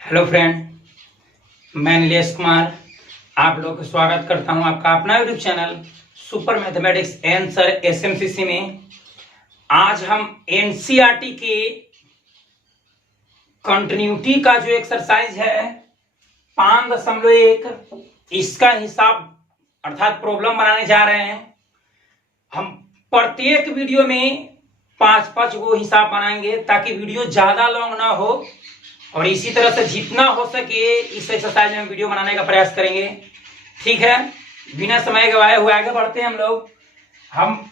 Hello friend, मैं नीलेश कुमार आप लोग का स्वागत करता हूं आपका अपना YouTube channel super mathematics answer SMCC में। आज हम एनसीईआरटी के कंटिन्यूटी का जो एक्सरसाइज है 5.1 इसका हिसाब अर्थात प्रॉब्लम बनाने जा रहे हैं। हम प्रत्येक वीडियो में 5-5 वो हिसाब बनाएंगे ताकि वीडियो ज्यादा लॉन्ग ना हो और इसी तरह से जितना हो सके इस एक्सरसाइज में वीडियो बनाने का प्रयास करेंगे। ठीक है, बिना समय गवाए हुए आगे बढ़ते हैं हम लोग। हम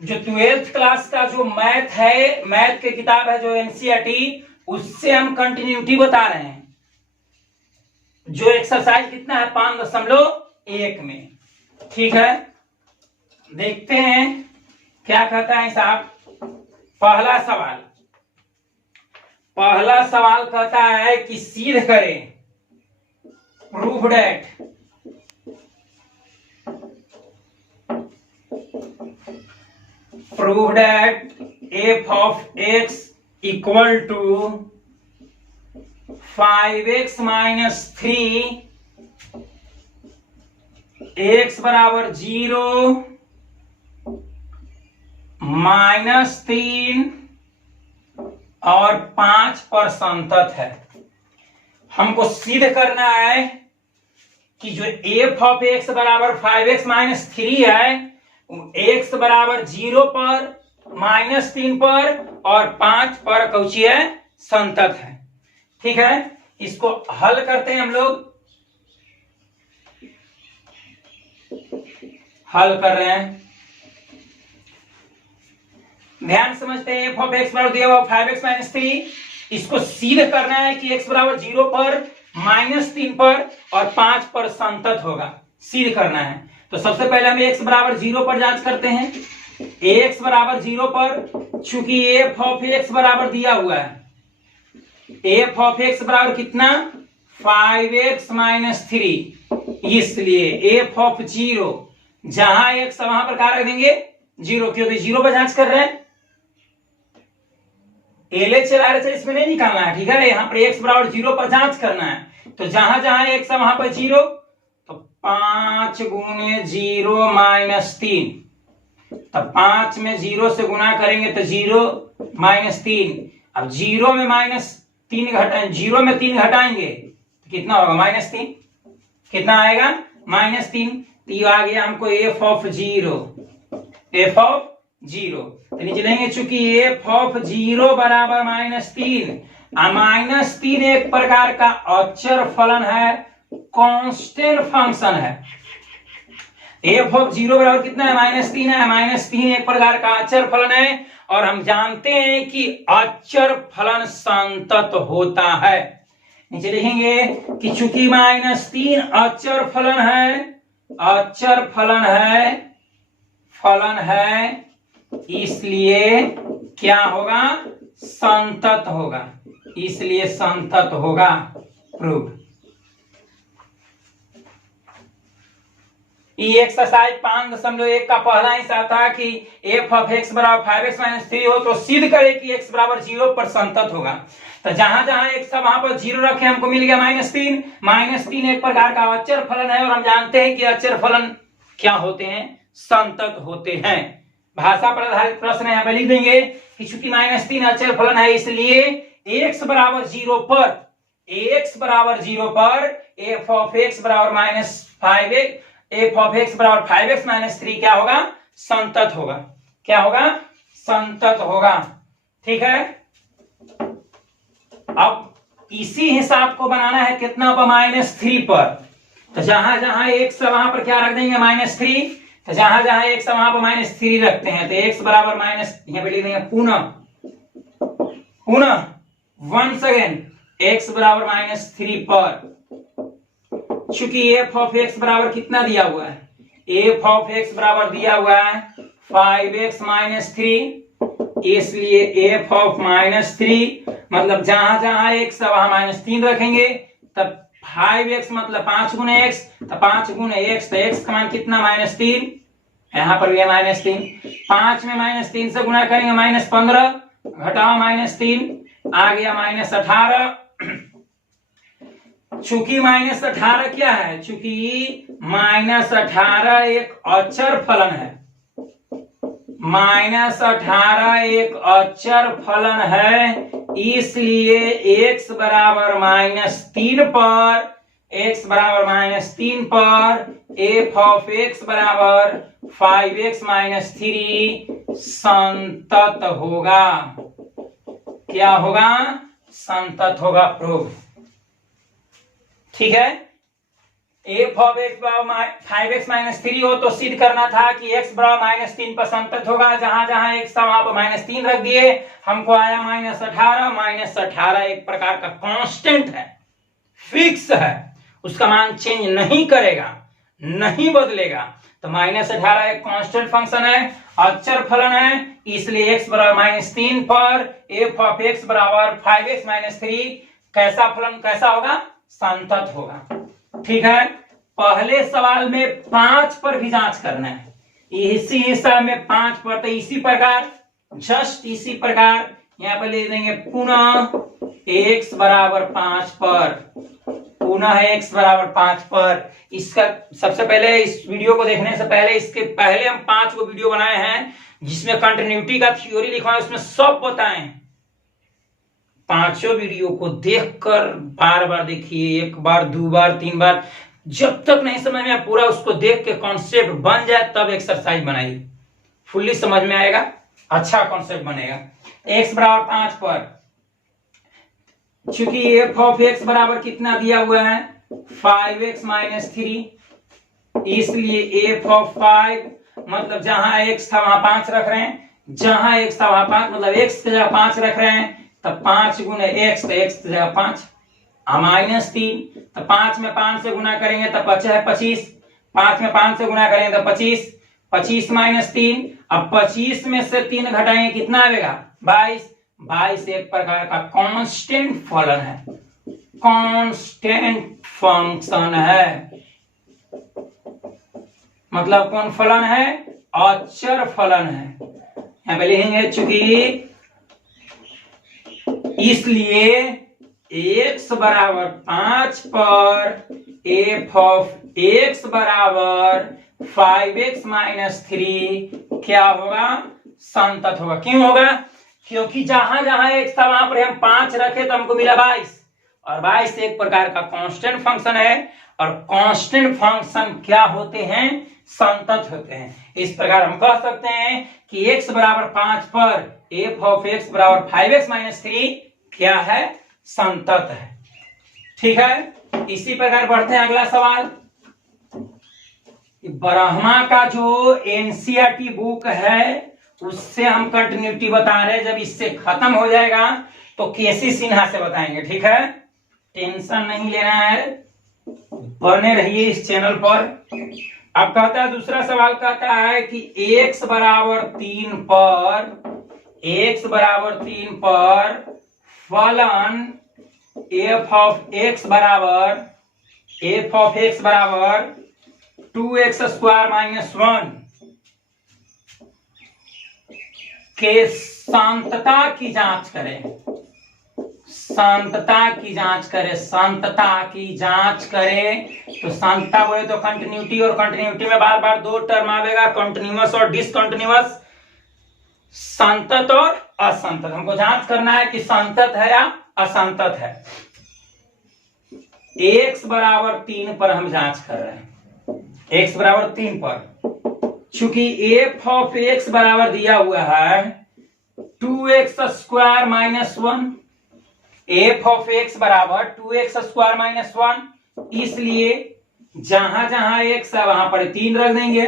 जो 12th क्लास का जो मैथ है, मैथ की किताब है जो एनसीईआरटी, उससे हम कंटिन्यूटी बता रहे हैं। जो एक्सरसाइज कितना है 5.1 में। ठीक है, देखते हैं क्या कहता है साहब। पहला सवाल कहता है कि सिद्ध करें, prove that f of x equal to 5x minus 3 x बराबर 0 -3 और 5 पर संतत है। हमको सिद्ध करना है कि जो f ऑफ x बराबर 5x माइनस 3 है, x बराबर 0 पर, -3 पर और 5 पर कौची है, संतत है। ठीक है, इसको हल करते हैं हम लोग। हल कर रहे हैं, ध्यान समझते हैं। f ऑफ x बराबर दिया हुआ 5x माइनस 3, इसको सिद्ध करना है कि x बराबर 0 पर, -3 पर और 5 पर संतत होगा। सिद्ध करना है तो सबसे पहले हम x बराबर 0 पर जांच करते हैं। x बराबर 0 पर, चूंकि f ऑफ x बराबर दिया हुआ है, f ऑफ x बराबर कितना, 5x माइनस 3, इसलिए f ऑफ 0 जहां x वहां पर क्या रख देंगे, 0, क्योंकि 0 पर जांच कर रहे हैं। LHS इसमें नहीं निकालना है। ठीक है, यहाँ पर x बराबर 0 पर जांच करना है तो जहां जहां x है वहां पर 0, तो 5 गुने 0 -3, तब 5 में 0 से गुना करेंगे तो 0 -3। अब 0 में -3 घटाएं, 0 में 3 घटाएंगे तो कितना होगा, -3। कितना आएगा, -3। तो ये आ गया हमको f ऑफ 0। तो नीचे लेंगे, चूंकि f ऑफ 0 बराबर -3, -3 एक प्रकार का अचर फलन है, कांस्टेंट फंक्शन है। f ऑफ 0 बराबर कितना है, -3 है। -3 एक प्रकार का अचर फलन है और हम जानते हैं कि अचर फलन संतत होता है। नीचे लिखेंगे कि चूंकि -3 अचर फलन है इसलिए क्या होगा, संतत होगा। इसलिए संतत होगा, प्रूव। ये एक्सरसाइज 5.1 का पहला हिस्सा था कि f ऑफ x बराबर 5x माइनस 3 हो तो सिद्ध करे कि x बराबर 0 पर संतत होगा। तो जहां जहां x है वहां पर 0 रखे, हमको मिल गया -3। -3 एक प्रकार का अचर फलन है और हम जानते हैं कि अचर फलन क्या होते हैं, संतत होते हैं। भाषा पर आधारित प्रश्न यहाँ पे लिख देंगे कि चूंकि -3 अचर फलन है इसलिए x बराबर 0 पर f ऑफ x बराबर -5x, f ऑफ x बराबर 5x माइनस 3 क्या होगा, संतत होगा। क्या होगा, संतत होगा। ठीक है, अब इसी हिसाब को बनाना है कितना पर, -3 पर। तो जहां जहां x है वहां पर क्या रख देंगे, -3। तो जहां जहां x है वहां पर -3 रखते हैं तो x बराबर यहाँ पे लिख देंगे पुनः वंस अगेन x बराबर -3 पर, चूंकि f ऑफ x बराबर कितना दिया हुआ है, f ऑफ x बराबर दिया हुआ है 5x माइनस 3, इसलिए f ऑफ -3 मतलब जहां जहां x है वहां -3 रखेंगे। तब 5x मतलब 5 गुने x, तो 5 गुने x, तो x का मान कितना, -3। यहाँ पर भी है -3। 5 में -3 से गुना करेंगे -15, घटाओ -3, आ गया -18। चूंकि -18 क्या है, चूंकि -18 एक अचर फलन है, -18 एक अचर फलन है, इसलिए x बराबर -3 पर f ऑफ x बराबर 5x - 3 संतत होगा। क्या होगा? संतत होगा। प्रूव। ठीक है, f ऑफ x बराबर 5x - 3 हो तो सिद्ध करना था कि x बराबर -3 पर संतत होगा। जहां जहां x था वहां पर -3 रख दिए, हमको आया -18। -18 एक प्रकार का कांस्टेंट है, फिक्स है, उसका मान चेंज नहीं करेगा, नहीं बदलेगा। तो -18 एक कांस्टेंट फंक्शन है, अचर फलन है, इसलिए x बराबर -3 पर f ऑफ x बराबर 5x - 3 कैसा फलन, कैसा होगा? संतत होगा। ठीक है, पहले सवाल में 5 पर भी जांच करना है, इसी हिसाब में 5 पर। तो इसी प्रकार, जस्ट इसी प्रकार यहां पर ले देंगे पुनः x बराबर 5 पर, पुनः x बराबर 5 पर। इसका सबसे पहले, इस वीडियो को देखने से पहले, इसके पहले हम 5 को वीडियो बनाए हैं जिसमें कंटिन्यूटी का थ्योरी लिखा है, उसमें सब बताए। पांचों वीडियो को देखकर बार बार देखिए, 1 बार 2 बार 3 बार, जब तक नहीं समझ में आए पूरा उसको देख के कॉन्सेप्ट बन जाए तब एक्सरसाइज बनाइए, फुल्ली समझ में आएगा, अच्छा कॉन्सेप्ट बनेगा। x बराबर 5 पर, चूंकि f ऑफ x बराबर कितना दिया हुआ है? 5x - 3, इसलिए f ऑफ 5 मतलब जहां x था वहां 5 रख रहे हैं, जहां x था वहां 5, मतलब x की जगह 5 रख रहे हैं, तब 5 गुने x, तो x की जगह 5 -3, तो 5 में 5 से गुना करेंगे तो बचा है 25, 5 में 5 से गुना करेंगे तो 25, 25 - 3, अब 25 में से 3 घटाएंगे कितना आएगा? 22। 22 एक प्रकार का कांस्टेंट फलन है, कांस्टेंट फंक्शन है, मतलब कौन फलन है? अचर फलन है। यहां पे लिखेंगे चूंकि, इसलिए x बराबर 5 पर f ऑफ x बराबर 5x - 3 क्या होगा? संतत होगा। क्यों होगा? क्योंकि जहां जहां x था वहां पर हम 5 रखे तो हमको मिला 22, और 22 एक प्रकार का कांस्टेंट फंक्शन है, और कांस्टेंट फंक्शन क्या होते हैं? संतत होते हैं। इस प्रकार हम कह सकते हैं कि x बराबर 5 पर f ऑफ x बराबर 5x - 3 क्या है? संतत है। ठीक है, इसी प्रकार बढ़ते हैं अगला सवाल। ब्रह्मा का जो एनसीईआरटी बुक है उससे हम कंटिन्यूटी बता रहे हैं, जब इससे खत्म हो जाएगा तो केसी सिन्हा से बताएंगे। ठीक है, टेंशन नहीं लेना है, बने रहिए इस चैनल पर। अब कहता है, दूसरा सवाल कहता है कि x बराबर 3 पर फलन f ऑफ x बराबर 2x स्क्वायर -1 के सांतता की जांच करें। सांतता की जांच करें तो सांतता बोले तो कंटिन्यूटी, और कंटिन्यूटी में बार बार 2 टर्म आवेगा, कंटिन्यूअस और डिसकंटिन्यूअस, संतत और असंतत। हमको जांच करना है कि संतत है या असंतत है। x बराबर 3 पर हम जांच कर रहे हैं, x बराबर 3 पर, चूंकि f ऑफ x बराबर दिया हुआ है 2x square -1, f of x बराबर 2x स्क्वायर -1, इसलिए जहां जहां x है वहां पर 3 रख देंगे,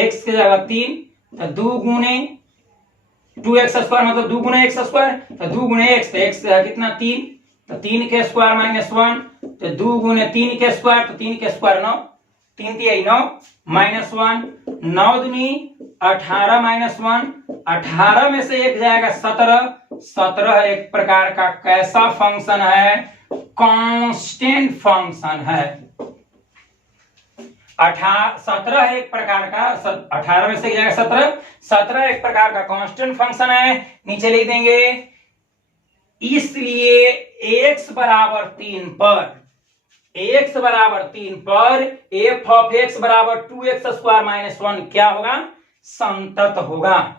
x की जगह 3, तो 2 गुने 2x स्क्वायर मतलब 2 गुने x स्क्वायर, तो 2 गुने x, तो x कितना 3, तो 3 के स्क्वायर -1, तो 2 गुने 3 के स्क्वायर, तो 3 के स्क्वायर 9, 3 3 9 -1, 9 दूनी 18 -1, 18 में से 1 जाएगा 17, 17 एक प्रकार का कैसा फंक्शन है? कांस्टेंट फंक्शन है। 17 एक प्रकार का, 18 में से जाएगा 17, 17 एक प्रकार का कांस्टेंट फंक्शन है। नीचे लिख देंगे, इसलिए x बराबर 3 पर x बराबर 3 पर f ऑफ x बराबर 2x स्क्वायर माइनस 1 क्या होगा? संतत होगा।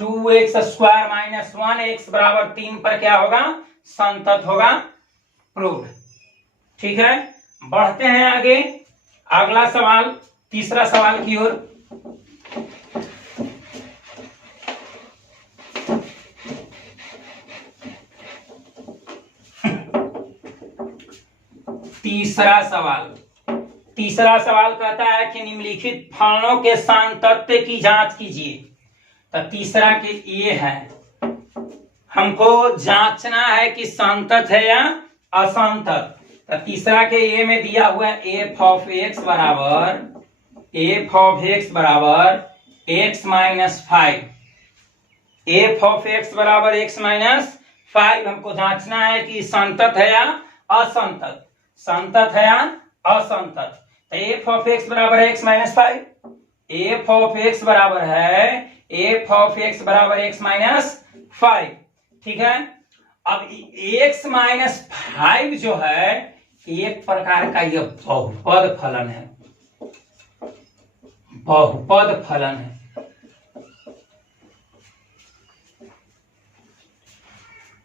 2x स्क्वायर माइनस 1 x बराबर 3 पर क्या होगा? संतत होगा। प्रूव। ठीक है, बढ़ते हैं आगे। अगला सवाल, तीसरा सवाल की ओर। तीसरा सवाल कहता है कि निम्नलिखित फलनों के सांतत्य की जांच कीजिए। तो तीसरा के ये है, हमको जांचना है कि संतत है या असंतत। तो तीसरा के ये में दिया हुआ है एफ ऑफ एक्स बराबर x minus 5। F of x बराबर एक्स माइनस 5 हमको जांचना है कि संतत है या असंतत। संतत है या असंतत। तो एफ ऑफ एक्स बराबर है x minus 5। F of x बराबर है एफ ऑफ एक्स बराबर एक्स माइनस 5। ठीक है, अब एक्स माइनस 5 जो है एक प्रकार का यह बहुपद फलन है। बहुपद फलन है।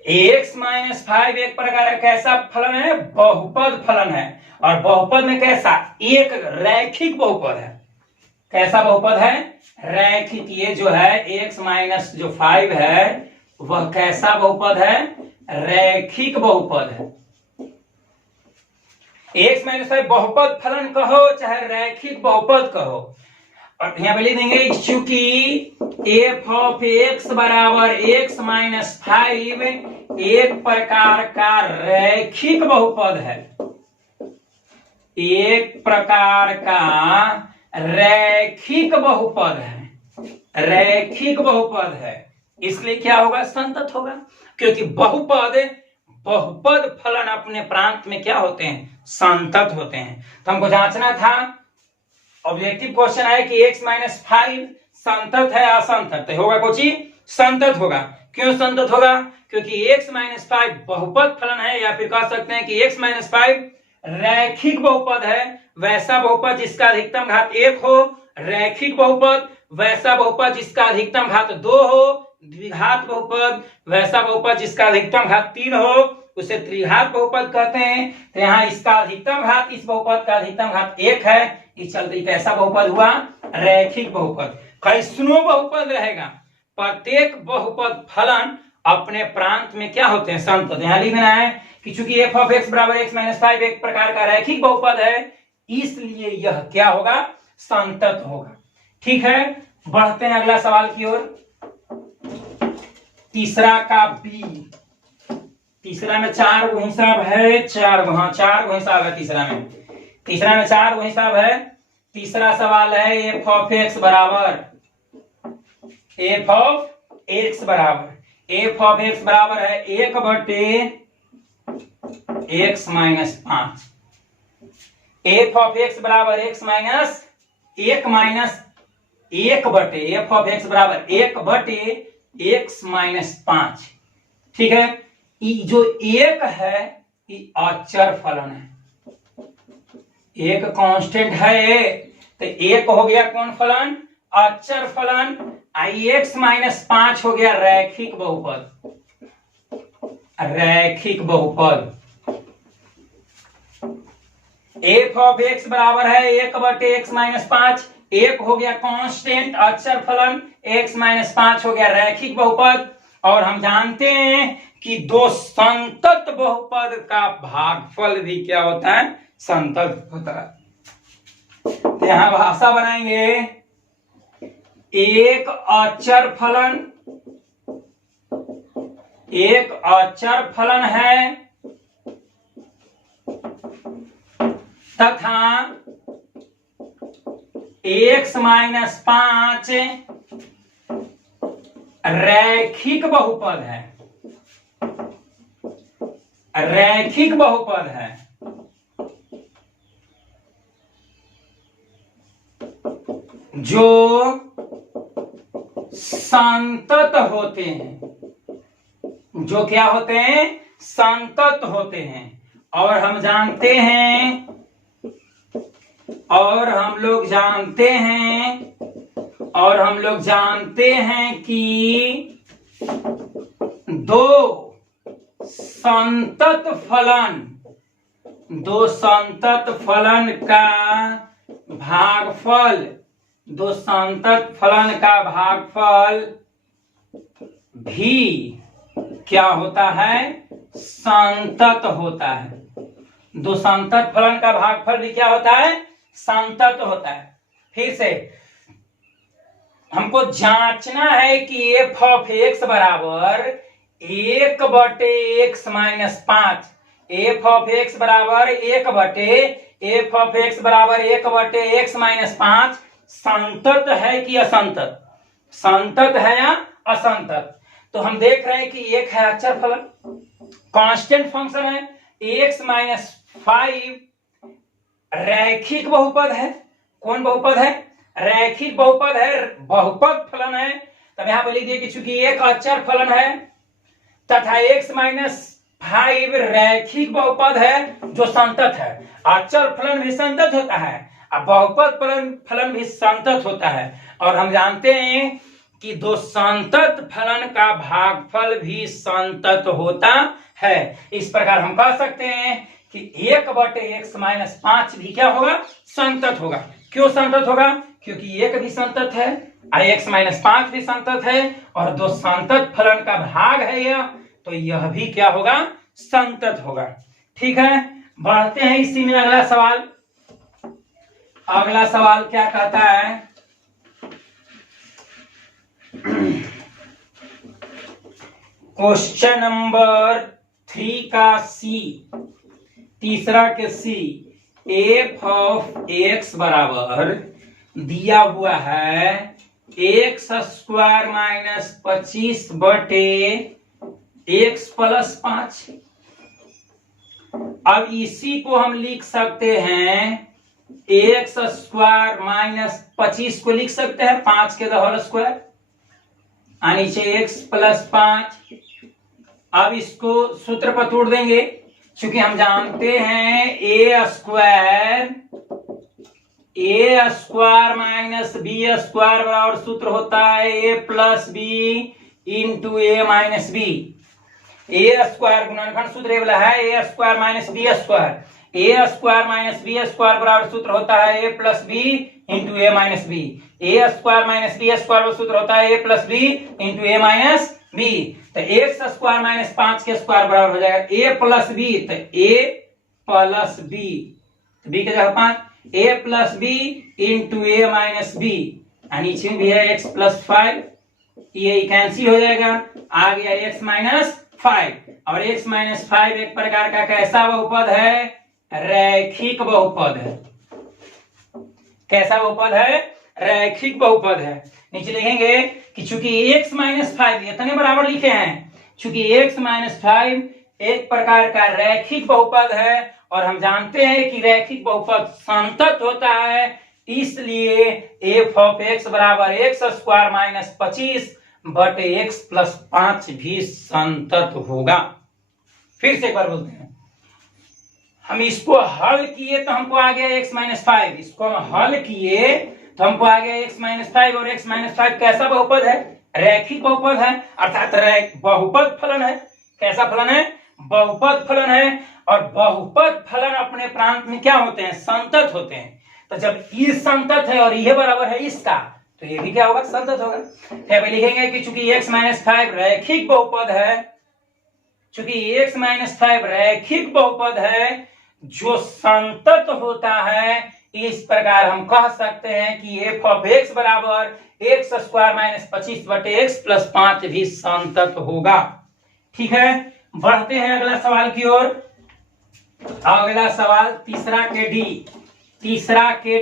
एक्स माइनस 5 एक प्रकार का कैसा फलन है? बहुपद फलन है। और बहुपद में कैसा? एक रैखिक बहुपद है। कैसा बहुपद है? रैखिक। ये जो है एक्स माइनस जो 5 है वह कैसा बहुपद है? रैखिक बहुपद है। एक्स माइनस 5 बहुपद फलन कहो चाहे रैखिक बहुपद कहो। और यहां पे लिख देंगे चूंकि एफ ऑफ एक्स बराबर एक्स माइनस 5 एक प्रकार का रैखिक बहुपद है। एक प्रकार का रैखिक बहुपद है। रैखिक बहुपद है, इसलिए क्या होगा? संतत होगा। क्योंकि बहुपद फलन अपने प्रांत में क्या होते हैं? संतत होते हैं। तो हमको जांचना था, ऑब्जेक्टिव क्वेश्चन है कि x माइनस 5 संतत है असंतत? होगा कुछ ही संतत होगा। क्यों संतत होगा? क्योंकि x माइनस 5 बहुपद फलन है, या फिर कह सकते हैं कि x माइनस 5 रैखिक बहुपद है। वैसा बहुपद जिसका अधिकतम घात 1 हो। रैखिक बहुपद वैसा बहुपद जिसका अधिकतम घात 2 हो। द्विघात बहुपद वैसा बहुपद जिसका अधिकतम घात 3 हो, उसे त्रिघात बहुपद कहते हैं। तो यहाँ इसका अधिकतम घात इस बहुपद का अधिकतम घात 1 है। इस चलते कैसा बहुपद हुआ? रैखिक बहुपद। कैसनो बहुपद रहेगा, प्रत्येक बहुपद फलन अपने प्रांत में क्या होते हैं? संतत। यहाँ लिखना है कि चूंकि एफ ऑफ एक्स बराबर एक्स माइनस 5 एक प्रकार का रैखिक बहुपद है, इसलिए यह क्या होगा? संतत होगा। ठीक है, बढ़ते हैं अगला सवाल की ओर। तीसरा का बी। तीसरा में 4 गो हिसाब है। 4 गो, हाँ 4 गो हिसाब है तीसरा में। तीसरा में 4 गो हिसाब है। तीसरा सवाल है एफ ऑफ एक्स बराबर एफ ऑफ एक्स बराबर है 1 बटे x minus 5। F of x बराबर एक्स माइनस 1 माइनस 1 बटे एफ ऑफ एक्स बराबर 1 बटे एक्स माइनस 5। ठीक है, जो 1 है ये अचर फलन है। एक कांस्टेंट है, तो 1 हो गया कौन फलन? अचर फलन। एक्स माइनस 5 हो गया रैखिक बहुपद। रैखिक बहुपद। एफ ऑफ एक्स बराबर है 1 बटे एक्स माइनस 5। 1 हो गया कांस्टेंट अचर फलन। एक्स माइनस 5 हो गया रैखिक बहुपद। और हम जानते हैं कि दो संतत बहुपद का भागफल भी क्या होता है? संतत होता है। तो यहां भाषा बनाएंगे, एक अचर फलन है तथा एक्स माइनस 5 रैखिक बहुपद है। रैखिक बहुपद है। जो संतत होते हैं। जो क्या होते हैं? संतत होते हैं। और हम जानते हैं और हम लोग जानते हैं कि दो संतत फलन का भागफल भी क्या होता है? संतत होता है। दो संतत फलन का भागफल भी क्या होता है? संतत होता है। फिर से हमको जांचना है कि एफ ऑफ एक्स बराबर 1/x-5, एफ ऑफ एक्स बराबर 1/x-5 संतत है कि असंतत, संतत है या असंतत। तो हम देख रहे हैं कि एक है अचर फलन, कांस्टेंट फंक्शन है, x-5 रैखिक बहुपद है। कौन बहुपद है? रैखिक बहुपद है, बहुपद फलन है। तब यहां पर लिख दिए कि चूंकि एक अचर फलन है तथा x-5 रैखिक बहुपद है जो संतत है। अचर फलन भी संतत होता है और बहुपद फलन भी संतत होता है। और हम जानते हैं कि दो संतत फलन का भागफल भी संतत होता है। इस प्रकार हम कह सकते हैं कि 1/x-5 भी क्या होगा? संतत होगा। क्यों संतत होगा? क्योंकि 1 भी संतत है और x-5 भी संतत है और दो संतत फलन का भाग है यह, तो यह भी क्या होगा? संतत होगा। ठीक है, बढ़ते हैं इसी में अगला सवाल। अगला सवाल क्या कहता है? क्वेश्चन नंबर 3 का सी, तीसरा के सी, एफ ऑफ एक्स बराबर दिया हुआ है x² - 25/x+5। अब इसी को हम लिख सकते हैं x² - 25 को लिख सकते हैं 5 के होल स्क्वायर और नीचे x+5। अब इसको सूत्र पर तोड़ देंगे, क्योंकि हम जानते हैं a² - b² बराबर सूत्र होता है a+b इंटू a-b। a² गुणनखंड सूत्र ये वाला है a² - b², a² - b² बराबर सूत्र होता है a+b into a-b। a² - b² सूत्र होता है a+b इंटू a-b। तो x² - 5 के स्क्वायर बराबर हो जाएगा a+b, तो a+b, b के जगह 5, a+b इंटू a-b, नीचे भी है x+5, ये कैंसिल हो जाएगा, आ गया x-5। और x-5 एक प्रकार का कैसा बहुपद है? रैखिक बहुपद है। कैसा बहुपद है? रैखिक बहुपद है। नीचे लिखेंगे कि चूंकि x-5 इतने बराबर लिखे हैं, चूंकि x-5 एक प्रकार का रैखिक बहुपद है और हम जानते हैं कि रैखिक बहुपद संतत होता है, इसलिए f ऑफ x बराबर x² - 25/x+5 भी संतत होगा। फिर से एक बार बोलते हैं, हम इसको हल किए तो हमको आ गया x-5, इसको हम हल किए तो हमको आ गया x-5 और x-5 कैसा बहुपद है? रैखिक बहुपद है, अर्थात बहुपद फलन है। कैसा फलन है? बहुपद फलन है। और बहुपद फलन अपने प्रांत में क्या होते हैं? संतत होते हैं। तो जब ये संतत है और यह बराबर है इसका, तो ये भी क्या होगा? संतत होगा। फिर लिखेंगे कि चूंकि x-5 रैखिक बहुपद है, चूंकि x-5 रैखिक बहुपद है जो संतत होता है, इस प्रकार हम कह सकते हैं कि f ऑफ x बराबर x² - 25/x+5 भी संतत होगा। ठीक है, बढ़ते हैं अगला सवाल की ओर। अगला सवाल तीसरा के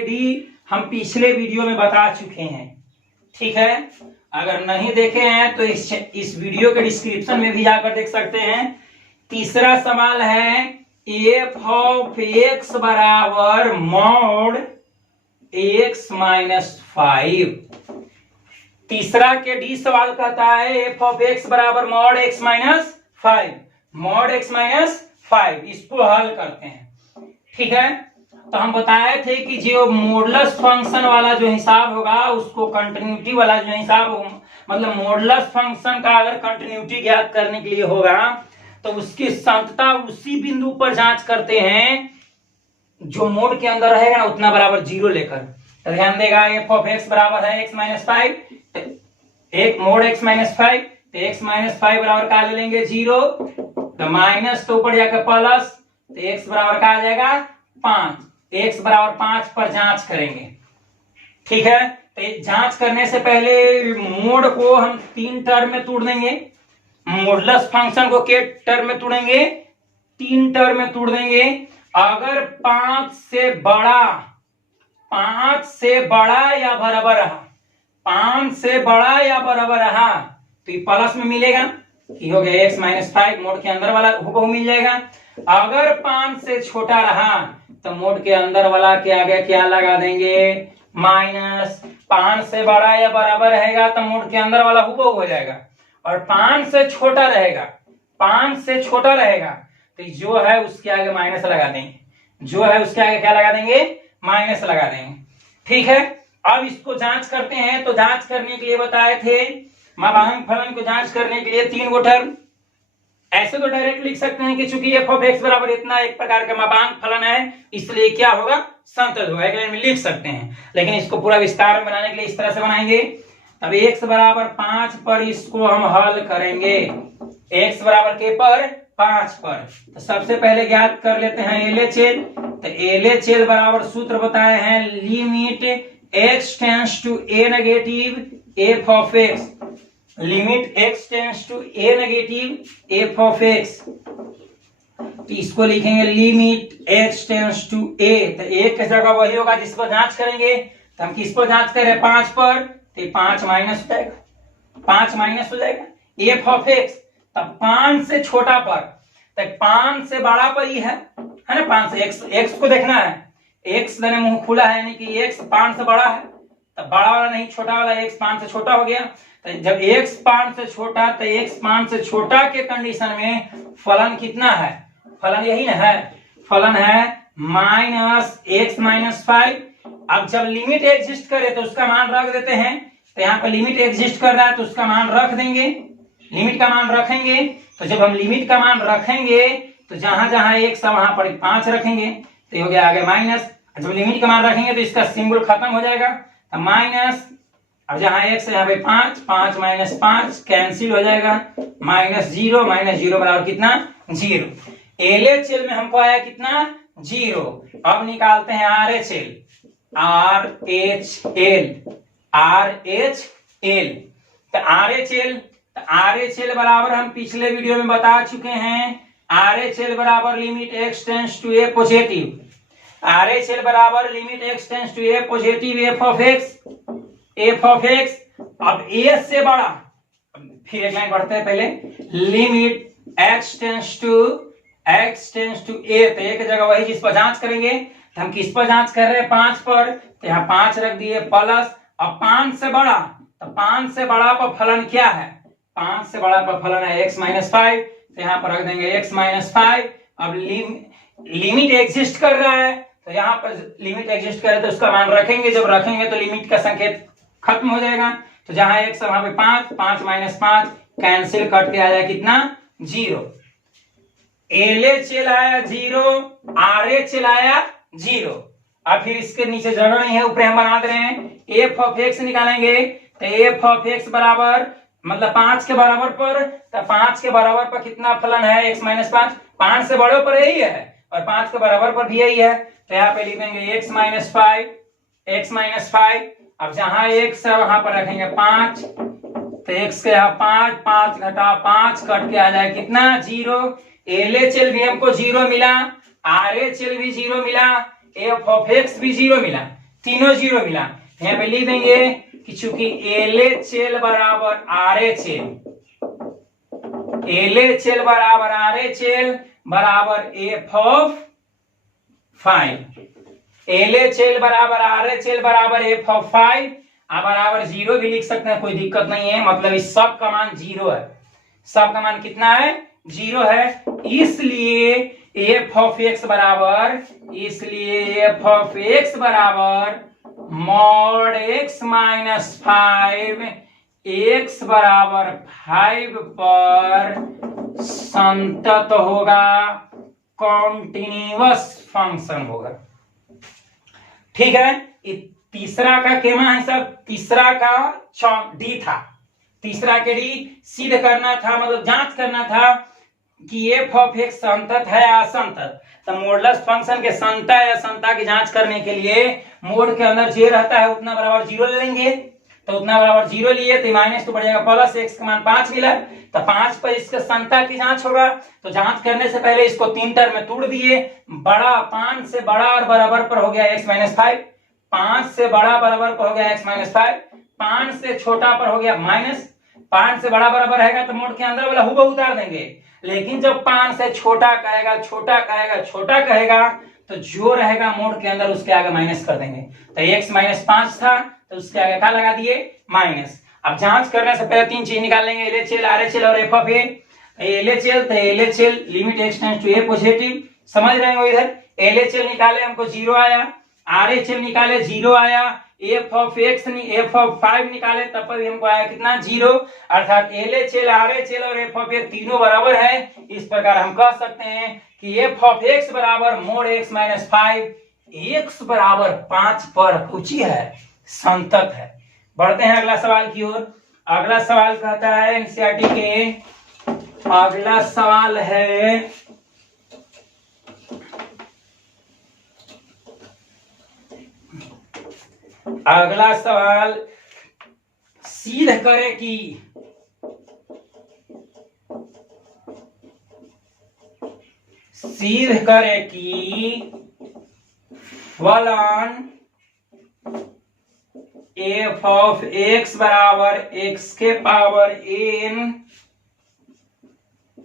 डी हम पिछले वीडियो में बता चुके हैं। ठीक है, अगर नहीं देखे हैं तो इस वीडियो के डिस्क्रिप्शन में भी जाकर देख सकते हैं। तीसरा सवाल है f ऑफ x बराबर मॉड x-5। तीसरा के डी सवाल कहता है f ऑफ x बराबर मॉड x-5, मॉड x-5। 5, इसको हल करते हैं। ठीक है, तो हम बताए थे कि जो मॉडुलस फंक्शन वाला जो हिसाब होगा उसको कंटिन्यूटी वाला जो हिसाब होगा, मतलब मॉडुलस फंक्शन का अगर कंटिन्यूटी ज्ञात करने के लिए होगा तो उसकी संतता उसी बिंदु पर जांच करते हैं जो मोड के अंदर रहेगा ना उतना बराबर 0 लेकर। तो ध्यान देगा एफ ऑफ एक्स बराबर है x माइनस 5, एक मोड x माइनस 5, तो x माइनस 5 बराबर का ले लेंगे 0, तो माइनस तो ऊपर जाकर प्लस, तो x बराबर का आ जाएगा 5, x बराबर 5 पर जांच करेंगे। ठीक है, तो जांच करने से पहले मोड को हम 3 टर्म में तोड़ देंगे, मॉडुलस फंक्शन को के टर्म में तोड़ेंगे, 3 टर्म में तोड़ देंगे। अगर 5 से बड़ा या बराबर रहा, 5 से बड़ा या बराबर रहा तो ये प्लस में मिलेगा, ये हो गया x माइनस 5, मोड के अंदर वाला हुबहू मिल जाएगा। अगर 5 से छोटा रहा तो मोड के अंदर वाला के आगे क्या लगा देंगे, माइनस। 5 से बड़ा या बराबर रहेगा तो मोड के अंदर वाला हुबहू हो जाएगा, और 5 से छोटा रहेगा, 5 से छोटा रहेगा तो जो है उसके आगे माइनस लगा देंगे, जो है उसके आगे क्या लगा देंगे, माइनस लगा देंगे। ठीक है, अब इसको जांच करते हैं। तो जांच करने के लिए बताए थे मापांक फलन को जांच करने के लिए 3 गो टर्म, ऐसे तो डायरेक्ट लिख सकते हैं कि चूंकि एफ ऑफ एक्स बराबर इतना एक प्रकार का मापांक फलन है इसलिए क्या होगा, संतत होगा, एक लाइन में लिख सकते हैं। लेकिन इसको पूरा विस्तार में बनाने के लिए इस तरह से बनाएंगे। अब x बराबर 5 पर इसको हम हल करेंगे, x बराबर के पर 5 पर। तो सबसे पहले ज्ञात कर लेते हैं LHL। तो LHL बराबर सूत्र बताए हैं limit x tends to a negative f of x, limit x tends to a negative f of x। तो इसको लिखेंगे limit x tends to a, तो a की जगह वही होगा जिस पर जांच करेंगे। तो हम किस पर जांच कर रहे हैं, 5 पर, तो 5 माइनस हो जाएगा, 5 माइनस हो जाएगा f ऑफ x। तब 5 से छोटा पर, तो 5 से बड़ा पर ही है ना, 5 से x को देखना है, x मैंने मुंह खुला है यानी कि x 5 से बड़ा है, तब बड़ा वाला नहीं छोटा वाला, x 5 से छोटा हो गया। तो जब x 5 से छोटा, तो x 5 से छोटा के कंडीशन में फलन कितना है, फलन यही ना है, फलन है माइनस x माइनस 5। अब जब लिमिट एग्जिस्ट करे तो उसका मान रख देते हैं, तो यहाँ पे लिमिट एग्जिस्ट कर रहा है तो उसका मान रख देंगे, लिमिट का मान रखेंगे। तो जब हम लिमिट का मान रखेंगे तो जहां जहां x है वहां पर 5 रखेंगे, तो ये हो गया आगे माइनस। जब लिमिट का मान रखेंगे तो इसका सिंबल खत्म हो जाएगा, तो माइनस। अब जहां x है यहाँ पे 5, 5 माइनस 5 कैंसिल हो जाएगा, माइनस 0, माइनस 0 बराबर कितना, 0। LHL में हमको आया कितना, 0। अब निकालते हैं RHL, RHL। तो RHL बराबर हम पिछले वीडियो में बता चुके हैं, RHL बराबर limit x tends to a positive, RHL बराबर limit x tends to a positive f of x। अब a से बड़ा, फिर एक लाइन बढ़ते हैं पहले, limit x tends to a, तो एक जगह वही जिस पर जांच करेंगे। तो हम किस पर जांच कर रहे हैं, 5 पर, तो यहाँ 5 रख दिए प्लस। अब 5 से बड़ा, तो 5 से बड़ा पर फलन क्या है, 5 से बड़ा पर फलन है x माइनस 5, तो यहाँ पर रख देंगे x माइनस 5। अब लिमिट एग्जिस्ट कर रहा है, तो यहाँ पर लिमिट एग्जिस्ट करे तो उसका मान रखेंगे, जब रखेंगे तो लिमिट का संकेत खत्म हो जाएगा। तो जहां x वहां पे 5, 5 माइनस 5 कैंसिल, कट के आ जाए कितना, 0। LHL आया 0, RHL आया 0। अब फिर इसके नीचे जगह नहीं है, ऊपर हम बना दे रहे हैं f ऑफ x निकालेंगे। तो f ऑफ x बराबर मतलब 5 के बराबर पर, तो 5 के बराबर पर कितना फलन है, x माइनस 5, 5 से बड़े पर यही है और 5 के बराबर पर भी यही है। तो यहाँ पे लिखेंगे x माइनस 5। अब जहां x है वहां पर रखेंगे 5, तो x के यहाँ 5, 5 घटा 5 कट के आ जाए कितना, 0। LHL भी हमको 0 मिला, RHL भी 0 मिला, f ऑफ x भी 0 मिला, तीनों 0 मिला। यहाँ पे लिख देंगे कि चूंकि LHL बराबर RHL बराबर f ऑफ 5, LHL बराबर RHL बराबर f ऑफ 5, आप बराबर 0 भी लिख सकते हैं, कोई दिक्कत नहीं है। मतलब इस सब का मान 0 है, सब का मान कितना है, 0 है। इसलिए एफ ऑफ एक्स बराबर, इसलिए एफ ऑफ एक्स बराबर मॉड एक्स माइनस 5, एक्स बराबर 5 पर संतत होगा, कॉन्टिन्यूअस फंक्शन होगा। ठीक है, तीसरा का केमा है सब, तीसरा का डी था, तीसरा के डी सिद्ध करना था, मतलब जांच करना था कि एफ ऑफ एक्स संतत है या असंतत। तो मॉडुलस फंक्शन के संतत या असंतत की जांच करने के लिए मोड के अंदर जे रहता है उतना बराबर 0 ले लेंगे, तो उतना बराबर 0 लिए तो माइनस तो बढ़ जाएगा प्लस, एक्स का मान 5 मिला, तो 5 पर इसके संतत की जांच होगा। तो जांच करने से पहले इसको 3 टर्म में तोड़ दिए, बड़ा 5 से बड़ा और बराबर पर हो गया एक्स माइनस 5, 5 से बड़ा बराबर पर हो गया एक्स माइनस 5, 5 से छोटा पर हो गया माइनस, 5 से बड़ा बराबर रहेगा तो मोड के अंदर वाला हुबहू उतार देंगे, लेकिन जब 5 से छोटा कहेगा, छोटा कहेगा, छोटा कहेगा, तो जो रहेगा मोड के अंदर उसके आगे माइनस कर देंगे। तो x माइनस 5 था तो उसके आगे क्या लगा दिए, माइनस। अब जांच करने से पहले 3 चीज निकाल लेंगे, LHL, RHL और एफ ऑफ ए। LHL तो LHL limit x tends to a positive, समझ रहे हो इधर। LHL निकाले हमको 0 आया, RHL निकाले 0 आया, F of x F of 5 निकाले तब पर भी हमको आया कितना, 0। अर्थात LHL, RHL और एफ ऑफ ए तीनों बराबर है। इस प्रकार हम कह सकते हैं कि एफ ऑफ एक्स बराबर मोड एक्स माइनस 5, एक्स बराबर 5 पर रुचि है, संतत है। बढ़ते हैं अगला सवाल की ओर। अगला सवाल कहता है एनसीईआरटी के, अगला सवाल है अगला सवाल सिद्ध करे कि फलन एफ ऑफ एक्स बराबर एक्स के पावर n,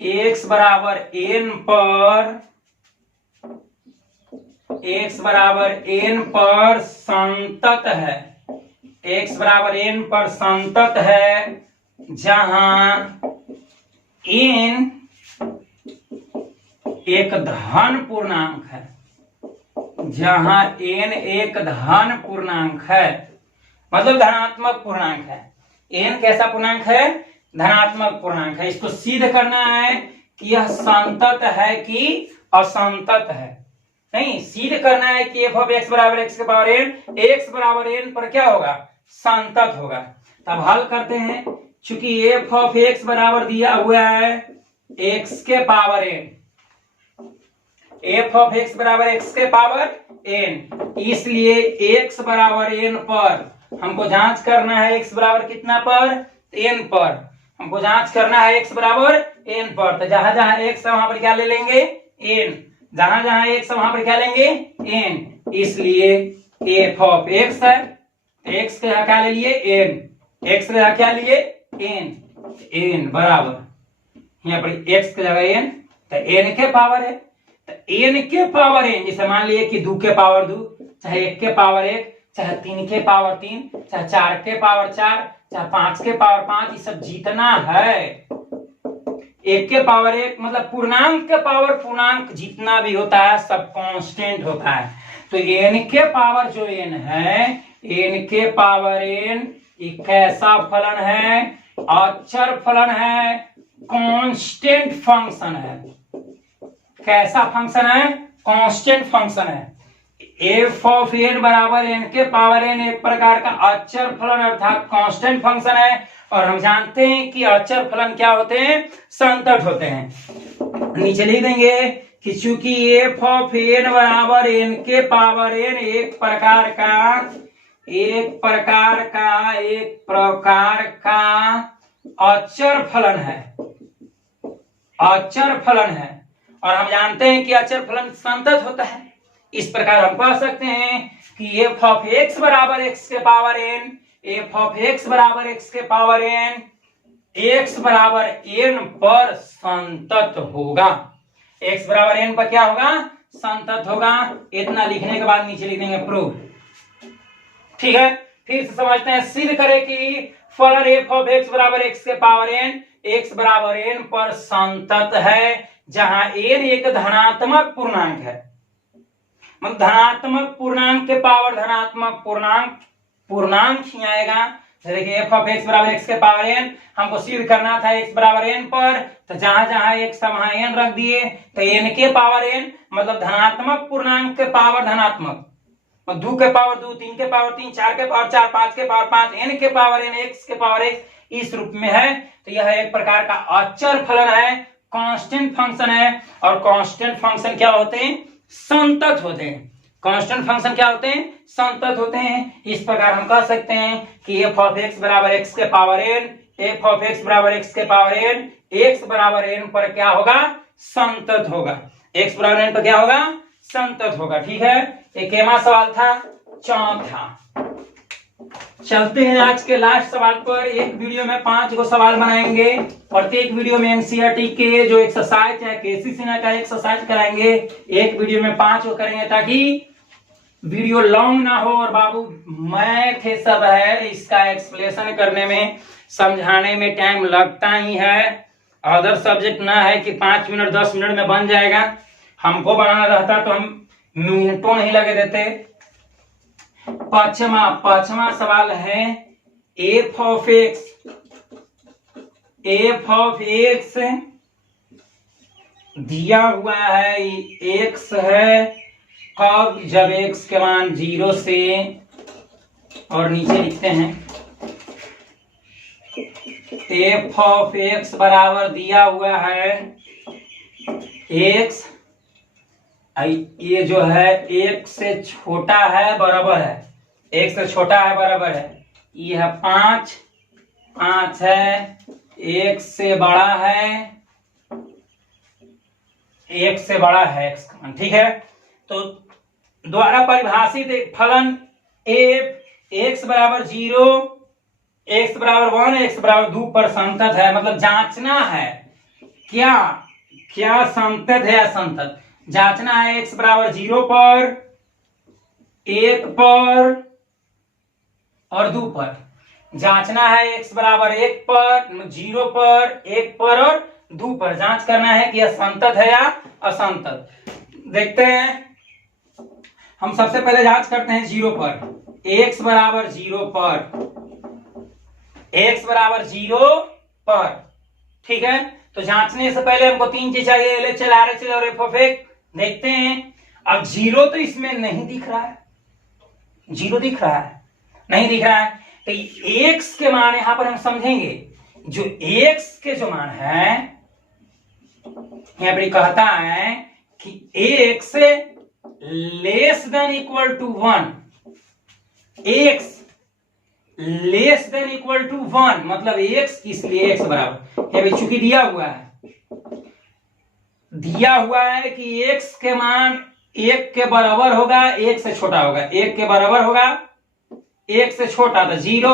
एक्स बराबर n पर संतत है, x बराबर n पर संतत है, जहां n एक धन पूर्णांक है, जहां n एक धन पूर्णांक है, मतलब धनात्मक पूर्णांक है। n कैसा पूर्णांक है, धनात्मक पूर्णांक है। इसको सिद्ध करना है कि यह संतत है कि असंतत है, नहीं, सिद्ध करना है कि एफ ऑफ एक्स बराबर एक्स के पावर n, एक्स बराबर n पर क्या होगा, संतत होगा। तब हल करते हैं, चूंकि एफ ऑफ एक्स बराबर दिया हुआ है एक्स के power n, F of x बराबर एक्स के पावर n, इसलिए एक्स बराबर n पर हमको जांच करना है, एक्स बराबर कितना पर, n पर हमको जांच करना है एक्स बराबर n पर। तो जहां जहां एक्स है वहां पर क्या ले लेंगे, n, जहां जहां एक्स है वहां पर क्या लेंगे, n, इसलिए एफ ऑफ एक्स है, एक्स के क्या ले लिए, n, एक्स के क्या लिए, n बराबर यहाँ पर एक्स की जगह n, तो n के पावर है, तो n के पावर n, जैसे मान लिए कि 2 के पावर 2, चाहे 1 के पावर 1, चाहे 3 के पावर 3, चाहे 4 के पावर 4, चाहे 5 के पावर 5, ये सब जितना है 1 के पावर 1, मतलब पूर्णांक के पावर पूर्णांक जितना भी होता है सब कांस्टेंट होता है। तो n के पावर जो n है, n के पावर n एक कैसा फलन है, अचर फलन है, कांस्टेंट फंक्शन है। कैसा फंक्शन है, कांस्टेंट फंक्शन है। एफ ऑफ n बराबर n के पावर n एक प्रकार का अचर फलन अर्थात कांस्टेंट फंक्शन है, और हम जानते हैं कि अचर फलन क्या होते हैं, संतत होते हैं। नीचे लिख देंगे कि चूंकि एफ ऑफ n बराबर n के पावर n एक प्रकार का अचर फलन है, अचर फलन है, और हम जानते हैं कि अचर फलन संतत होता है। इस प्रकार हम कह सकते हैं कि एफ ऑफ एक्स बराबर एक्स के power n, F of x बराबर एक्स के पावर n, एक्स बराबर n पर संतत होगा, एक्स बराबर n पर क्या होगा, संतत होगा। इतना लिखने के बाद नीचे लिख देंगे प्रूव। ठीक है, फिर से समझते हैं, सिद्ध करें कि फलन एफ ऑफ एक्स बराबर एक्स के पावर n, एक्स बराबर n पर संतत है, जहां n एक धनात्मक पूर्णांक है, मतलब धनात्मक पूर्णांक के पावर धनात्मक पूर्णांक ही आएगा। देखिए f ऑफ x बराबर x के पावर n, हमको सिद्ध करना था x बराबर n पर, तो जहां जहां x वहां n रख दिए, तो n के पावर n मतलब धनात्मक पूर्णांक के पावर धनात्मक, 2 के पावर 2, 3 के पावर 3, 4 के पावर 4, 5 के पावर 5, n के पावर n, x के पावर x इस रूप में है। तो यह एक प्रकार का अचर फलन है, कांस्टेंट फंक्शन है। और कांस्टेंट फंक्शन क्या होते हैं? संतत होते हैं। कांस्टेंट फंक्शन क्या होते हैं? संतत होते हैं। इस प्रकार हम कह सकते हैं कि f ऑफ x बराबर x के power n, f of x बराबर x के पावर n, x बराबर n पर क्या होगा? संतत होगा। x बराबर n पर क्या होगा? संतत होगा। ठीक है, एक केमा सवाल था, चौथा। चलते हैं आज के लास्ट सवाल पर। एक वीडियो में 5 गो सवाल बनाएंगे, प्रत्येक वीडियो में एनसीईआरटी के जो एक्सरसाइज है, केसी सिन्हा का एक्सरसाइज कराएंगे। एक वीडियो में 5 गो करेंगे ताकि वीडियो लॉन्ग ना हो। और बाबू मैथ ये सब है, इसका एक्सप्लेनेशन करने में, समझाने में टाइम लगता ही है। अदर सब्जेक्ट ना है कि 5 मिनट 10 मिनट में बन जाएगा। हमको बनाना रहता तो हम मिनटों नहीं लगे देते। पांचवा सवाल है, f ऑफ x दिया हुआ है, x है कब? जब x के मान 0 से, और नीचे लिखते हैं f ऑफ x बराबर दिया हुआ है x, ये जो है एक से छोटा है बराबर है, एक से छोटा है बराबर है, यह 5 है, एक से बड़ा है, एक से बड़ा है x का मान। ठीक है, तो द्वारा परिभाषित एक फलन f x बराबर 0, x बराबर 1, x बराबर 2 पर संतत है। मतलब जांचना है क्या संतत है या संतत, जांचना है। x बराबर 0 पर, 1 पर और 2 पर जांचना है। x बराबर 1 पर, 0 पर, 1 पर और 2 पर जांच करना है कि यह संतत है या असंतत। देखते हैं, हम सबसे पहले जांच करते हैं 0 पर। x बराबर 0 पर, x बराबर 0 पर। ठीक है, तो जांचने से पहले हमको 3 चीज चाहिए, LHL, RHL और f ऑफ x। देखते हैं, अब 0 तो इसमें नहीं दिख रहा है, 0 दिख रहा है? नहीं दिख रहा है। तो x के मान यहां पर हम समझेंगे, जो x के जो मान है, यहां पर कहता है कि x less than equal to 1, x less than equal to 1 मतलब x, इसलिए x बराबर, चूंकि दिया हुआ है कि x के मान 1 के बराबर होगा, 1 से छोटा होगा, 1 के बराबर होगा, 1 से छोटा, तो 0,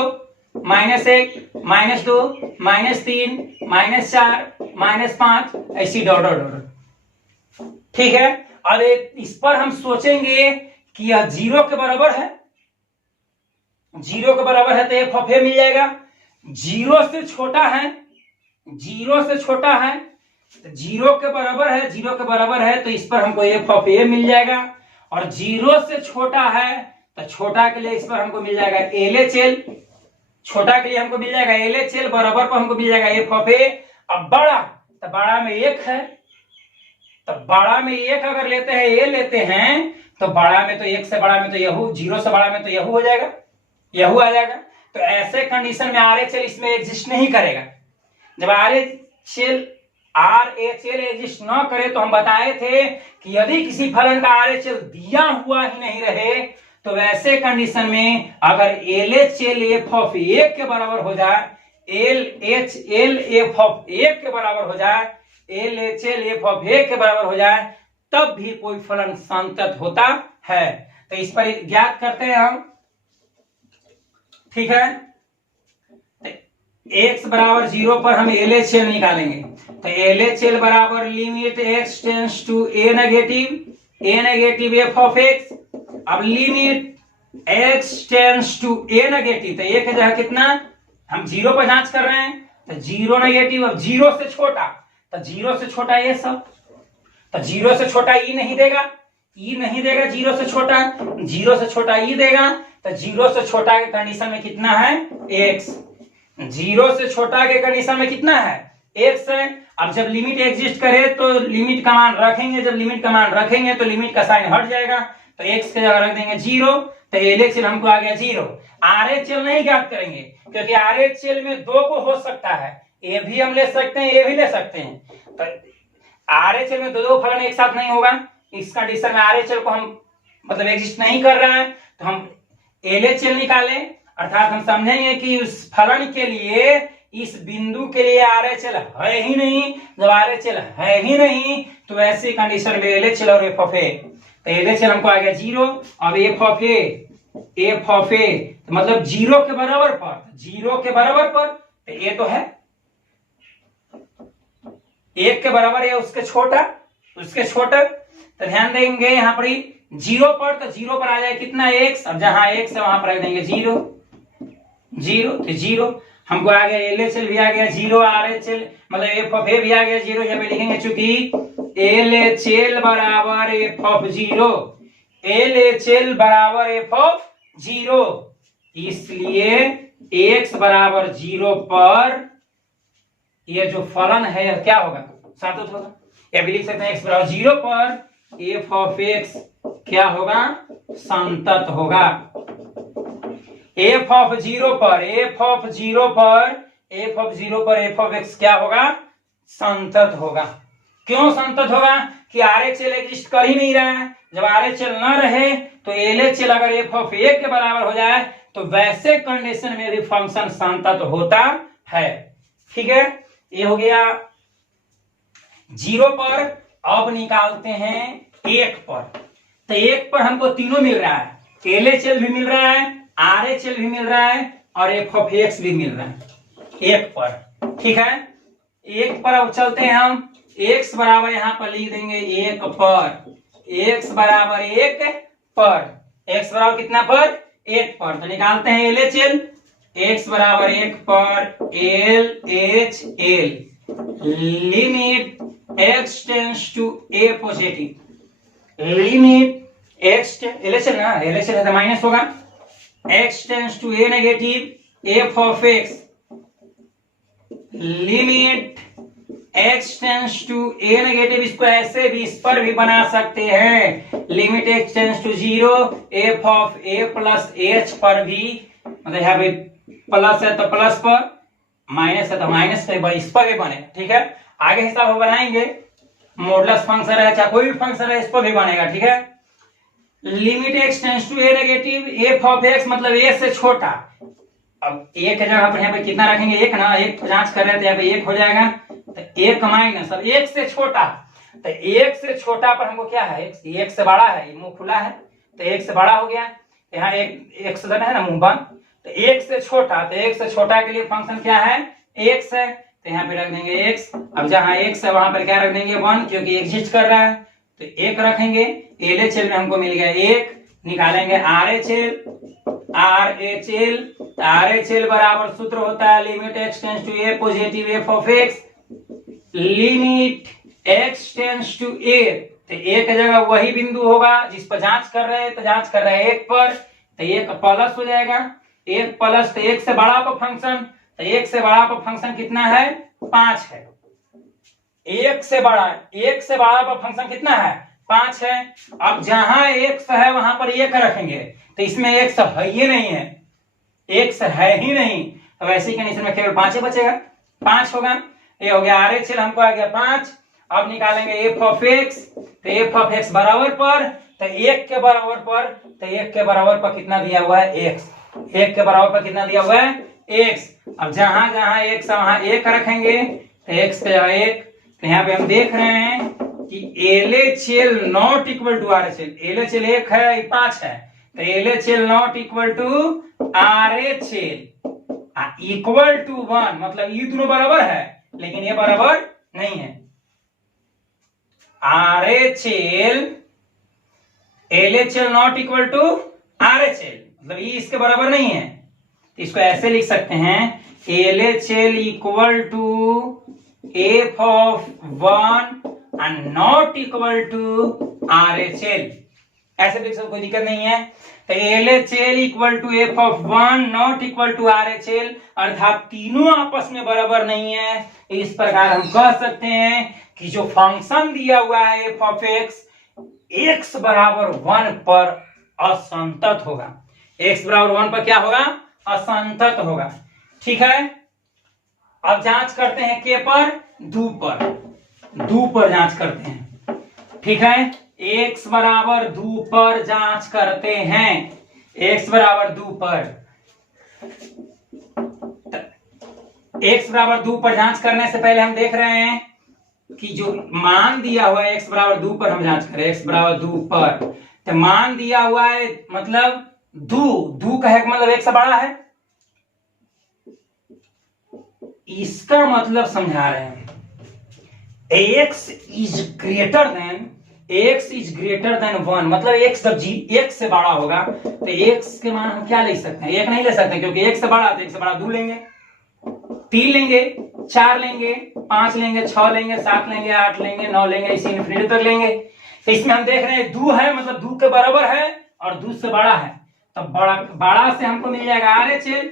-1, -2, -3, -4, -5, ऐसी डॉट। ठीक है, अब इस पर हम सोचेंगे कि यह 0 के बराबर है, 0 के बराबर है तो f ऑफ a मिल जाएगा। 0 से छोटा है, 0 से छोटा है, 0 के बराबर है, 0 के बराबर है, तो इस पर हमको f ऑफ a मिल जाएगा। और 0 से छोटा है तो छोटा के लिए इस पर हमको मिल जाएगा LHL, छोटा के लिए हमको मिल जाएगा LHL, बराबर पर हमको मिल जाएगा f ऑफ a। अब बड़ा, तो बड़ा में 1 है, तो बड़ा में 1 अगर लेते हैं, a लेते हैं, तो बड़ा में तो 1 से बड़ा में तो यहू, 0 से बड़ा में तो यहू हो जाएगा, यहू आ जाएगा। तो ऐसे कंडीशन में RHL इसमें एग्जिस्ट नहीं करेगा। जब RHL एग्जिस्ट न करे तो हम बताए थे कि यदि किसी फलन का RHL दिया हुआ ही नहीं रहे, तो वैसे कंडीशन में अगर LHL f ऑफ a के बराबर हो जाए, LHL f ऑफ a के बराबर हो जाए, LHL f ऑफ a के बराबर हो जाए, तब भी कोई फलन संतत होता है। तो इस पर ज्ञात करते हैं हम। ठीक है, x बराबर 0 पर हम LHL निकालेंगे, तो LHL बराबर limit x tends to a negative f of x। अब limit x tends to a negative, तो a की जगह कितना, हम 0 पर जांच कर रहे हैं, तो 0 नेगेटिव। अब 0 से छोटा, तो 0 से छोटा ये सब, तो जीरो से छोटा ई नहीं देगा, ई नहीं देगा जीरो से छोटा, जीरो से छोटा ई देगा, तो जीरो से छोटा के कंडीशन में कितना है एक्स, जीरो से छोटा के कंडीशन में कितना है एक्स है। अब जब लिमिट एग्जिस्ट करे तो लिमिट का मान रखेंगे, जब लिमिट का मान रखेंगे तो लिमिट का साइन हट जाएगा, तो एक्स की जगह रख देंगे जीरो, तो एलएचएल हमको आ गया जीरो। आरएचएल नहीं ज्ञात करेंगे क्योंकि आरएचएल में दो को हो सकता है, ए भी हम ले सकते हैं, ए भी ले सकते हैं, तो आरएचएल में दो फलन एक साथ नहीं होगा। इस कंडीशन में आरएचएल को हम मतलब एग्जिस्ट नहीं कर रहा है, तो हम एलएचएल निकालें, अर्थात हम समझेंगे कि उस फलन के लिए, इस बिंदु के लिए आरएचएल है ही नहीं। जब आरएचएल है ही नहीं तो ऐसी कंडीशन में एलएचएल और एफ ऑफ ए, तो एलएचएल हमको आ गया जीरो। अब एफ ऑफ ए मतलब जीरो के बराबर पर, जीरो के बराबर पर, तो ए तो है एक के बराबर है, उसके छोटा, उसके छोटा, तो ध्यान देंगे यहाँ पर जीरो पर, तो जीरो पर आ जाए कितना एक्स, अब जहां एक्स है वहां पर रख देंगे जीरो, जीरो तो जीरो हमको आ गया, एलएचएल भी आ गया जीरो, आरएचएल मतलब एफ ऑफ ए भी आ गया जीरो। यहाँ पे लिखेंगे चूंकि एलएचएल बराबर एफ ऑफ जीरो, एलएचएल बराबर एफ ऑफ जीरो, इसलिए एक्स बराबर जीरो पर ये जो फलन है यह क्या होगा, सातुत होगा। या भी लिख सकते हैं एक्स बराबर जीरो पर एफ ऑफ एक्स क्या होगा, संतत होगा। एफ ऑफ जीरो पर, एफ ऑफ जीरो पर, एफ ऑफ जीरो पर एफ ऑफ एक्स क्या होगा, संतत होगा। क्यों संतत होगा कि आरएचएल एग्जिस्ट कर ही नहीं रहा है। जब आरएचएल न रहे तो एलएचएल अगर एफ ऑफ ए के बराबर हो जाए तो वैसे कंडीशन में भी फंक्शन संतत होता है। ठीक है, ये हो गया जीरो पर। अब निकालते हैं एक पर, तो एक पर हमको तीनों मिल रहा है, एलएचएल भी मिल रहा है, आरएचएल भी मिल रहा है और एफ ऑफ एक्स भी मिल रहा है एक पर। ठीक है, एक पर अब चलते हैं हम, एक्स बराबर यहां पर लिख देंगे एक पर, एक्स बराबर एक पर, एक्स बराबर कितना पर, एक पर, तो निकालते हैं एलएचएल, एक्स बराबर एक पर L H L, limit x tends to a positive, limit x LHL ना, एलएचएल है तो माइनस होगा, x tends to a negative f of x, limit x tends to a negative, इसको ऐसे भी इस पर भी बना सकते हैं, limit x tends to zero f of a plus h पर भी, मतलब यहाँ पे प्लस है तो प्लस पर, माइनस है तो माइनस पर, इस पर भी बने। ठीक है, आगे हिसाब बनाएंगे, मॉडुलस फंक्शन है चाहे कोई भी फंक्शन है इस पर भी बनेगा। ठीक है, limit x tends to a negative f of x मतलब ए से छोटा। अब एक जगह पर यहाँ पे कितना रखेंगे, एक ना, एक तो जांच कर रहे थे यहाँ पे एक हो जाएगा, तो एक माइनस, अब एक से छोटा, तो एक से छोटा पर हमको क्या है, एक से बड़ा है, मुंह खुला है तो एक से बड़ा हो गया, यहाँ एक से है ना मुंह बंद, तो एक से छोटा, तो एक से छोटा के लिए फंक्शन क्या है एक्स है, तो यहाँ पे रख देंगे एक्स। अब जहां एक्स है वहां पर क्या रख देंगे वन, क्योंकि एग्जिस्ट कर रहा है, तो एक रखेंगे। एलएचएल में हमको मिल गया एक, निकालेंगे आरएचएल, आरएचएल, आरएचएल बराबर सूत्र होता है limit x tends to a positive f of x, limit x tends to a, तो एक जगह वही बिंदु होगा जिस पर जांच कर रहे हैं, तो जांच कर रहे हैं एक पर, तो एक प्लस हो जाएगा, एक प्लस, तो एक से बड़ा पर फंक्शन, तो एक से बड़ा पर फंक्शन कितना है 5 है, एक से बड़ा, एक से बड़ा पर फंक्शन कितना है 5 है। अब जहां एक्स है वहां पर एक रखेंगे, तो इसमें एक्स है ही नहीं है, एक्स है ही नहीं, तो वैसे कंडीशन में केवल 5 ही बचेगा, 5 होगा। ये हो गया आरएचएल, हमको आ गया 5। अब निकालेंगे एफ ऑफ एक्स, तो एफ ऑफ एक्स बराबर पर, तो एक के बराबर पर, तो एक के बराबर पर कितना दिया हुआ है एक्स, एक के बराबर पर कितना दिया हुआ है एक्स। अब जहां जहां एक्स वहां एक रखेंगे, तो एक्स का एक, तो यहाँ पे हम देख रहे हैं कि LHL not equal to RHL, LHL 1 है 5 है, तो LHL not equal to RHL equal to 1, मतलब ये दोनों बराबर है लेकिन ये बराबर नहीं है। RHL, LHL not equal to RHL, मतलब ये इसके बराबर नहीं है, तो इसको ऐसे लिख सकते हैं LHL equal to f of 1 and not equal to RHL। ऐसे लिख सकते, कोई दिक्कत नहीं है। तो LHL equal to f(1) not equal to RHL, अर्थात तीनों आपस में बराबर नहीं है। इस प्रकार हम कह सकते हैं कि जो फंक्शन दिया हुआ है f(x) x बराबर 1 पर असंतत होगा। x बराबर 1 पर क्या होगा? असंतत होगा। ठीक है, अब जांच करते हैं के पर, दू पर जांच करते हैं। ठीक है, x बराबर 2 पर जांच करते हैं। x बराबर 2 पर, x बराबर 2 पर जांच करने से पहले हम देख रहे हैं कि जो मान दिया हुआ है x बराबर 2 पर हम जांच करें। x बराबर 2 पर तो मान दिया हुआ है, मतलब दू का है मतलब 1 से बड़ा है। इसका मतलब समझा रहे हैं x इज ग्रेटर देन 1, मतलब x जब x से बड़ा होगा तो x के मान हम क्या ले सकते हैं? 1 नहीं ले सकते, क्योंकि 1 से बड़ा तो 1 से बड़ा 2 लेंगे, 3 लेंगे, 4 लेंगे, 5 लेंगे, 6 लेंगे, 7 लेंगे, 8 लेंगे, 9 लेंगे, इसी इन्फिनिटी तक लेंगे। तो इसमें हम देख रहे हैं 2 है मतलब 2 के बराबर है और 2 से बड़ा है, तो बड़ा से हमको मिल जाएगा RHL।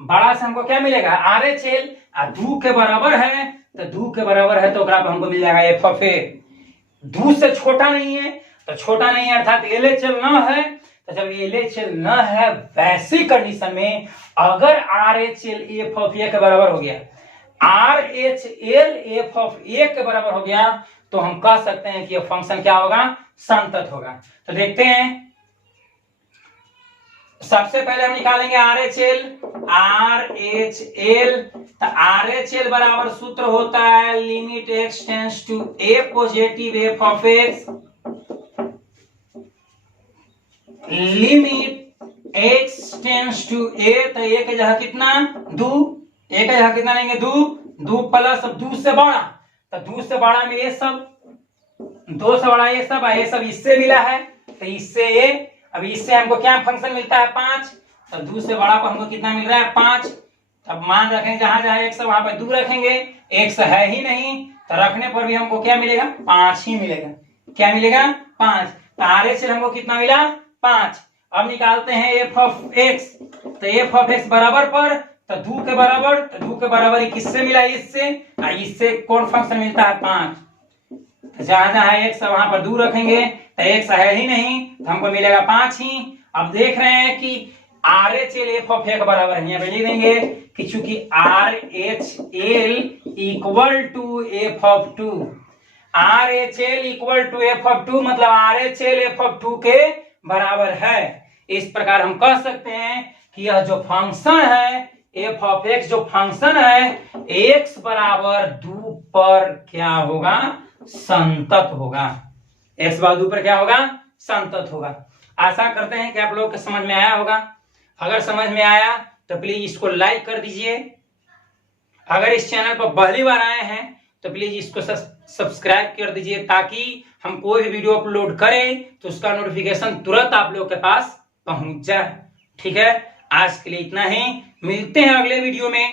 बड़ा से हमको क्या मिलेगा? RHL। और 2 के बराबर है तो 2 के बराबर है तो हमको मिल जाएगा f(a)। 2 से छोटा नहीं है तो छोटा नहीं है, अर्थात LHL न है। तो जब LHL न है, वैसी कंडीशन में अगर RHL f(a) के बराबर हो गया, RHL f(a) के बराबर हो गया, तो हम कह सकते हैं कि यह फंक्शन क्या होगा? संतत होगा। तो देखते हैं, सबसे पहले हम निकालेंगे RHL। तो RHL बराबर सूत्र होता है limit x tends to a positive f(x), limit x tends to a। तो a की जगह कितना? 2। a की जगह कितना लेंगे? 2 प्लस 2 से बड़ा, तो 2 से बड़ा में ये सब, 2 से बड़ा ये सब इससे मिला है, तो इससे ये, अब इससे हमको क्या फंक्शन मिलता है? 5। तो 2 से बड़ा पर हमको कितना मिल रहा है? 5। अब मान रखेंगे जहां जहां x है वहां पर 2 रखेंगे, x है ही नहीं तो रखने पर भी हमको क्या मिलेगा? 5 ही मिलेगा। क्या मिलेगा? 5। तो RHL हमको कितना मिला? 5। अब निकालते हैं f(x). तो f(x) बराबर पर, तो 2 के बराबर, तो 2 के बराबर ही किससे मिला? इससे कौन फंक्शन मिलता है? 5। तो जहां जहां x है वहां पर 2 रखेंगे, तो x है ही नहीं तो हमको मिलेगा 5 ही। अब देख रहे हैं कि RHL f(a) के बराबर है, यहाँ पे लिख देंगे कि चूंकि RHL equal to f(2), RHL equal to f(2) मतलब RHL f(2) के बराबर है। इस प्रकार हम कह सकते हैं कि यह जो फंक्शन है f(x), जो फंक्शन है x बराबर 2 पर क्या होगा? संतत होगा। x बराबर 2 पर क्या होगा? संतत होगा। आशा करते हैं कि आप लोग को समझ में आया होगा। अगर समझ में आया तो प्लीज इसको लाइक कर दीजिए। अगर इस चैनल पर पहली बार आए हैं तो प्लीज इसको सब्सक्राइब कर दीजिए, ताकि हम कोई भी वीडियो अपलोड करें तो उसका नोटिफिकेशन तुरंत आप लोग के पास पहुंच जाए। ठीक है, आज के लिए इतना ही, मिलते हैं अगले वीडियो में।